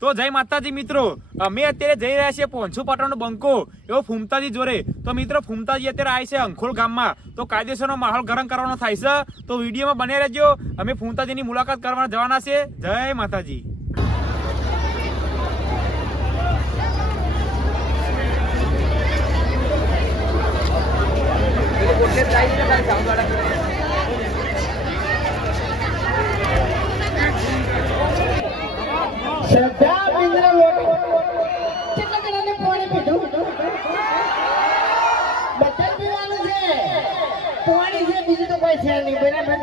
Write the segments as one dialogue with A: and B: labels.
A: તો જય માતાજી મિત્રો. અમે અત્યારે જઈ રહ્યા છીએ પોંછુ પાટણનો બંકો, એવો ફૂમતાજી જોડે. તો મિત્રો, ફૂમતાજી અત્યારે આવી છે અંખોલ ગામમાં. તો કાયદેસરનો માહોલ ગરમ કરવાનો થાય છે. તો વિડીયોમાં બને રહેજો. અમે ફૂમતાજીની મુલાકાત કરવા જવાના છે. જય માતાજી.
B: પાણી છે બીજું તો કોઈ છે નહીં બરાબર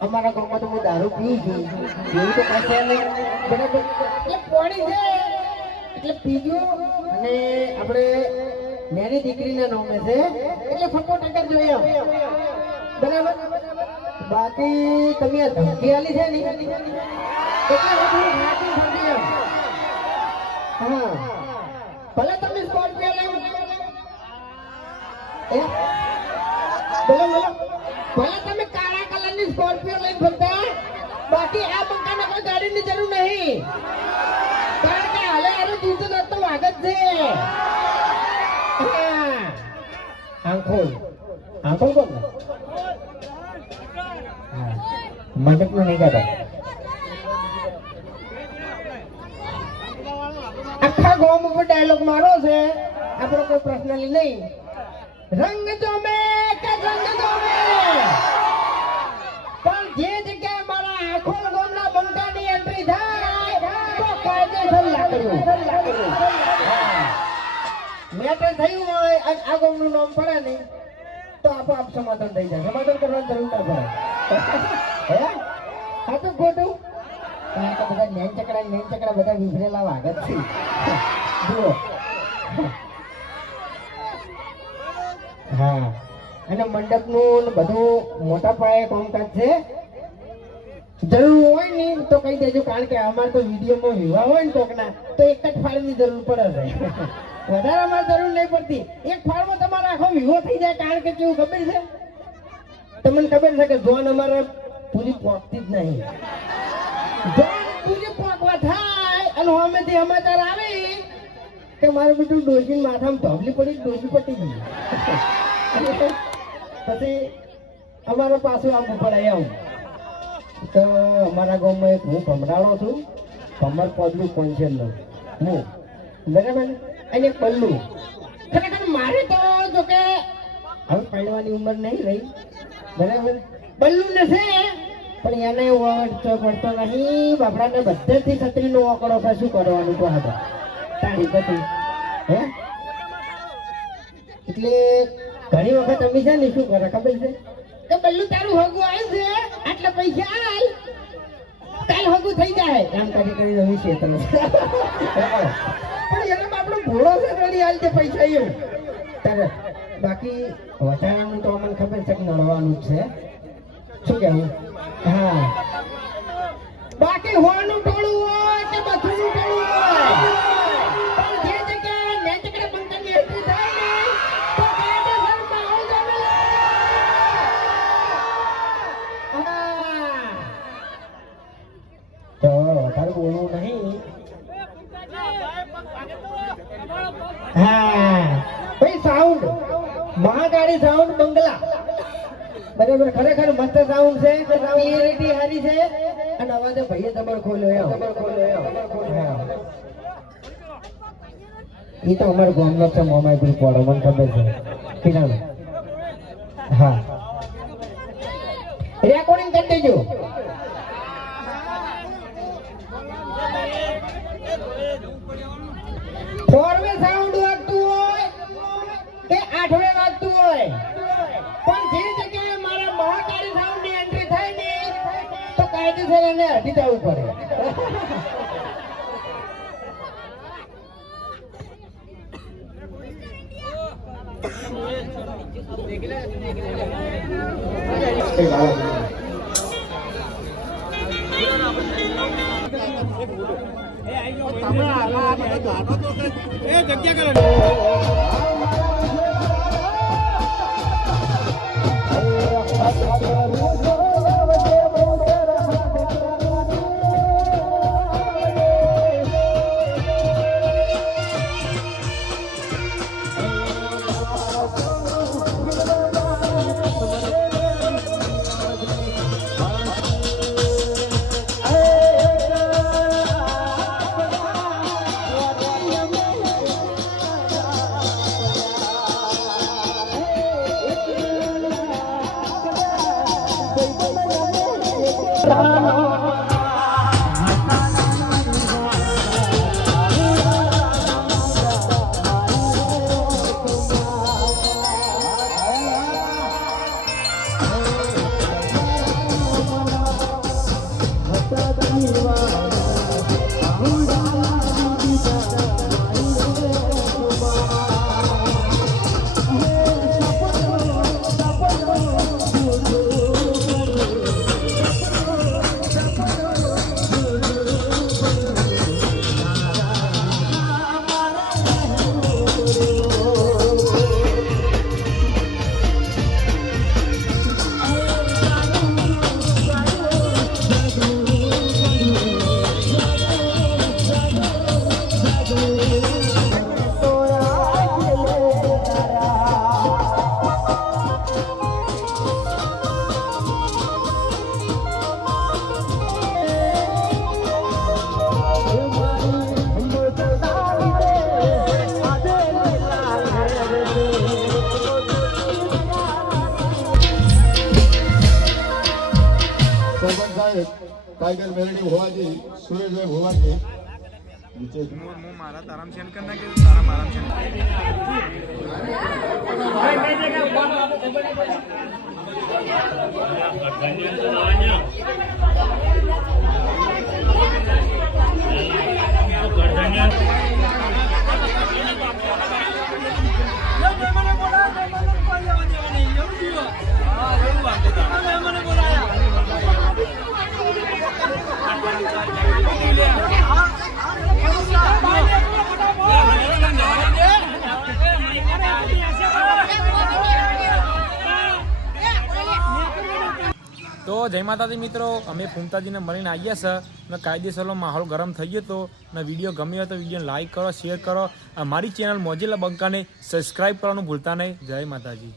B: અમારા ગામમાં તો હું દારૂ પીઉં છું એવું તો કોઈ એટલે પાણી છે એટલે પીજો અને આપણે મેરી દીકરીના નામે છે એટલે ફોટો કરજો જોઈએ બરાબર? બાકી તમે ધમકી આલી છે ને, એટલે હું થોડું નાચી સમજી જાઉં હા. ભલે તમે સ્કોર્પિયો લઈ એ? બોલો બોલો ભલે. તમે કાળા કલરની સ્કોર્પિયો લઈને ફરતા બાકી આ બંકાને કોઈ ગાડીની જરૂર નહીં. કારણ કે હાલે હારે જીતો દત્તો વાગત છે. આંખોલ આંખોલ કોણ હા મંડપનું નહીં કાઢો આખા ગોમ ઉપર ડાયલોગ મારો છે. આપણો કોઈ પર્સનલી નહીં. રંગ જોમે કે રંગ જોમે મેટર થયું હોય અને આગળનું નામ પડે ને, તો આપોઆપ સમાધાન થઈ જાય. સમાધાન કરવાની જરૂર ના પડે. હે? તો ખોટું? કારણ કે બધા નેન ચકડા નેન ચકડા બધા વિભરેલા વાગત છે. જુઓ. હા. અને મંડપનું બધું મોટા પાયે કામકાજ છે. જરૂર હોય ને, તો કહી દેજો, કારણ કે અમારે તો વિડીયોમાં વિવાહ હોય ને કોકના, તો એક જ ફાળની જરૂર પડે છે. વધારે જરૂર નહીં પડતી. એક ફાળમાં તમારો આખો વિવો થઈ જાય, કારણ કે કેવું ખબર છે? તમને ખબર છે કે જોન અમારે પૂરી પહોંચતી જ નહીં. જોન પૂરી પહોંચવા થાય અને હમેથી સમાચાર આવે કે મારું બીજું ડોશીને માથામાં ઢોબલી પડી ડોસી પટી ગઈ. પછી અમારે પાછું આમ પડાય આવું તો અમારા ગામમાં એક હું ભમરાળો છું. ભમર પગલું પંચર લઉં. હું. બરાબર? અને પલ્લું. ખરેખર મારે તો જો કે હવે પડવાની ઉંમર નહીં રહી. બરાબર? બલ્લું નથી. પણ એને વળતો પડતો નહીં. બાપડાને બધેથી છત્રીનો ઓકળો છે. શું કરવાનું તો હા તારી બધી હે? એટલે ઘણી વખત અમે છે ને શું કરે ખબર છે? કે બલ્લુ તારું હગું આવ્યું છે. આટલા પૈસા આય કાલ હગું થઈ જાય. કામ કરી કરી અમે છે. તમે. પણ એનો સગડી હાલ તે પૈસા એવું તારે બાકી વધારાનું તો અમને ખબર છે કે જ છે. શું કહેવું હા. બાકી હોવાનું ટોળું હોય મહાકાળી સાઉન્ડ બંગલા. બરાબર, ખરેખર મસ્ત સાઉન્ડ છે. ક્લિયરિટી સારી છે. અને અવાજે ભાઈએ દબડ ખોલ્યો દબડ ખોલ્યો એ તો અમારો ગામનો છે મોમાય ગ્રુપ વાળો મને ખબર છે. કિરાણો હા. રેકોર્ડિંગ કરી દેજો ફોરવે સાઉન્ડ વાગતું હોય કે આઠવે વાગતું હોય પણ જે જગ્યાએ મારા મહાકાળી સાઉન્ડની એન્ટ્રી થાય ને તો કાયદેસર એને હટી જવું પડે.
A: એ જગ્યા કરો.
C: 一米六 સાહેબ ટાઈગર મેરડી હોવાથી સુરેશભાઈ
A: હોવાથી. મારા તારામ સેન્ડ કરી નાખ્યું તારા મારામ સેન્ડ જય માતાજી મિત્રો. અમે ફૂમતાજીને મળીને આવ્યા છે અને કાયદેસરનો માહોલ ગરમ થઈ ગયો તો અને વીડિયો ગમ્યો તો વીડિયો લાઈક કરો, શેર કરો. અમારી ચેનલ મોજીલા બંકાને સબસ્ક્રાઈબ કરવાનું ભૂલતા નહીં. જય માતાજી.